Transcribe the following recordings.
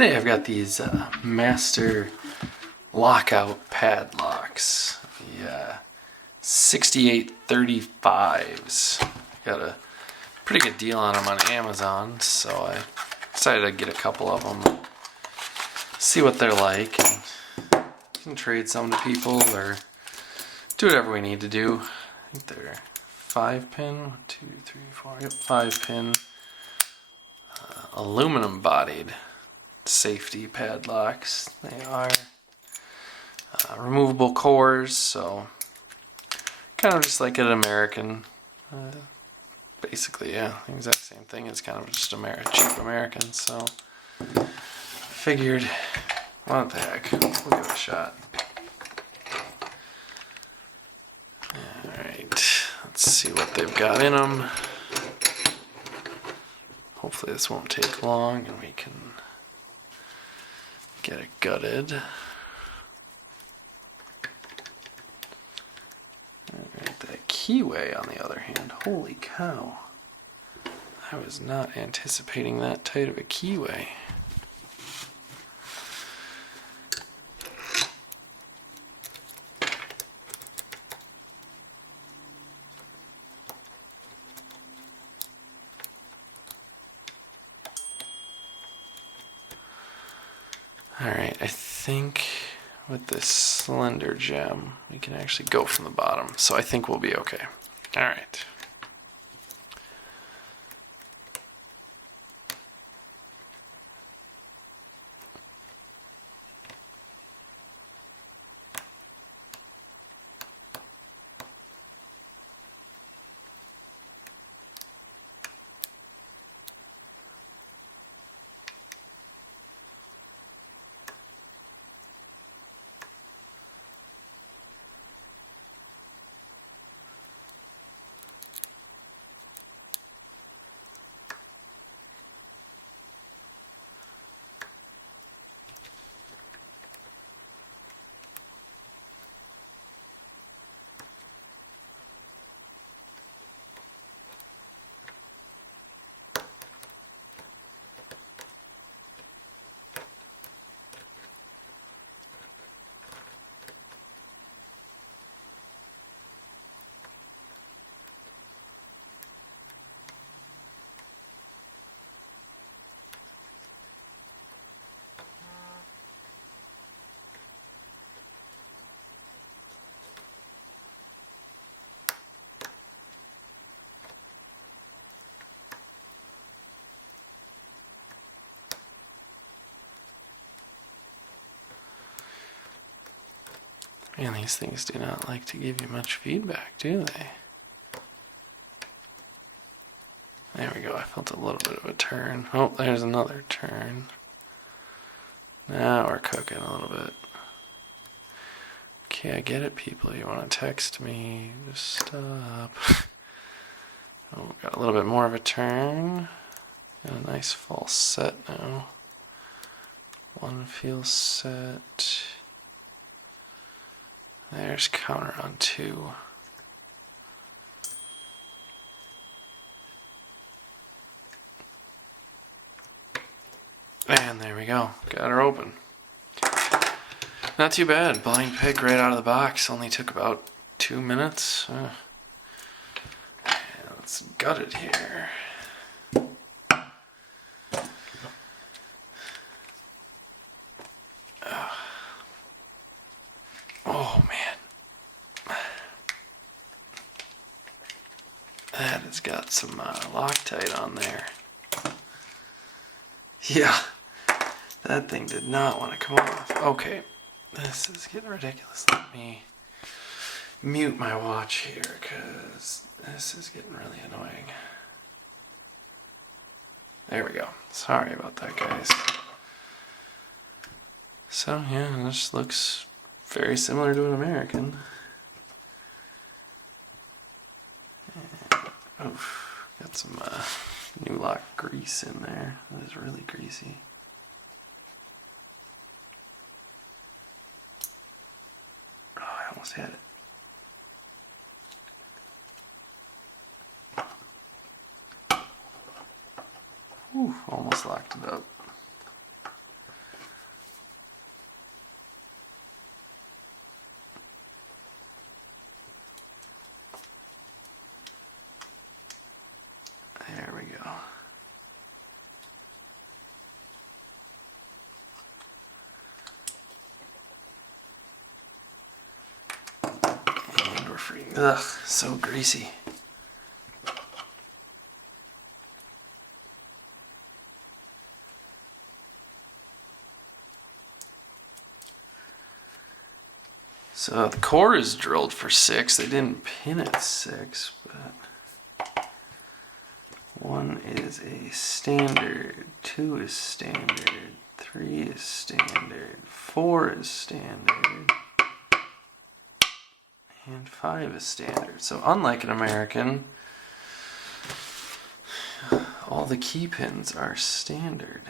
Today I've got these Master Lockout Padlocks, the 6835s. Got a pretty good deal on them on Amazon, so I decided I'd get a couple of them, see what they're like, and can trade some to people or do whatever we need to do. I think they're 5-pin, 1, 2, 3, 4, yep, 5-pin, aluminum bodied safety padlocks. They are removable cores, so kind of just like an American. Basically, yeah, the exact same thing. It's kind of just cheap American, so figured, what the heck, we'll give it a shot. Alright, let's see what they've got in them. Hopefully this won't take long and we can get it gutted. Alright, that keyway on the other hand, holy cow. I was not anticipating that tight of a keyway. Alright, I think with this slender gem we can actually go from the bottom, so I think we'll be okay. Alright. Man, these things do not like to give you much feedback, do they? There we go, I felt a little bit of a turn. Oh, there's another turn. Now we're cooking a little bit. Okay, I get it, people. You want to text me, just stop. Oh, got a little bit more of a turn. Got a nice false set now. One feels set. There's counter on 2. And there we go. Got her open. Not too bad. Blind pig right out of the box. Only took about 2 minutes. Let's gut it here. Oh man. That has got some Loctite on there. Yeah, that thing did not want to come off. Okay, this is getting ridiculous. Let me mute my watch here because this is getting really annoying. There we go. Sorry about that, guys. So yeah, this looks very similar to an American. Oof, got some new lock grease in there. That is really greasy. Oh, I almost had it. Whew, almost locked it up. freaking, ugh, so greasy. So the core is drilled for 6. They didn't pin it 6, but 1 is a standard, 2 is standard, 3 is standard, 4 is standard, and 5 is standard. So unlike an American, all the key pins are standard.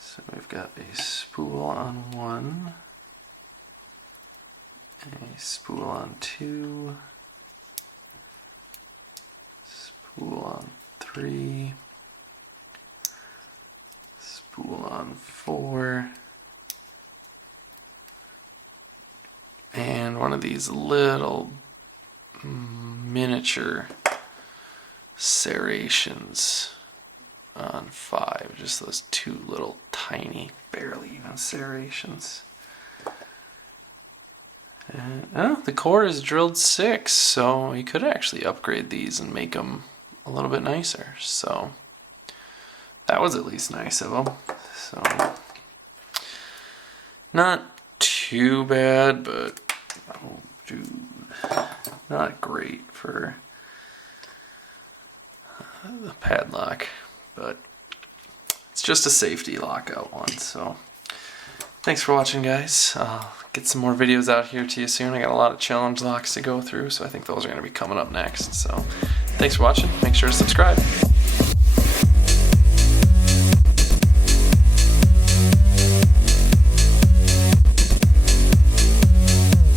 So we've got a spool on 1, a spool on 2, spool on 3, spool on 4, and one of these little miniature serrations on 5, just those 2 little tiny, barely even serrations. And the core is drilled 6, so you could actually upgrade these and make them a little bit nicer. So that was at least nice of them. So not too bad, but oh dude, not great for the padlock. But it's just a safety lockout one. So thanks for watching, guys. I'll get some more videos out here to you soon. I got a lot of challenge locks to go through, so I think those are going to be coming up next. So thanks for watching. Make sure to subscribe.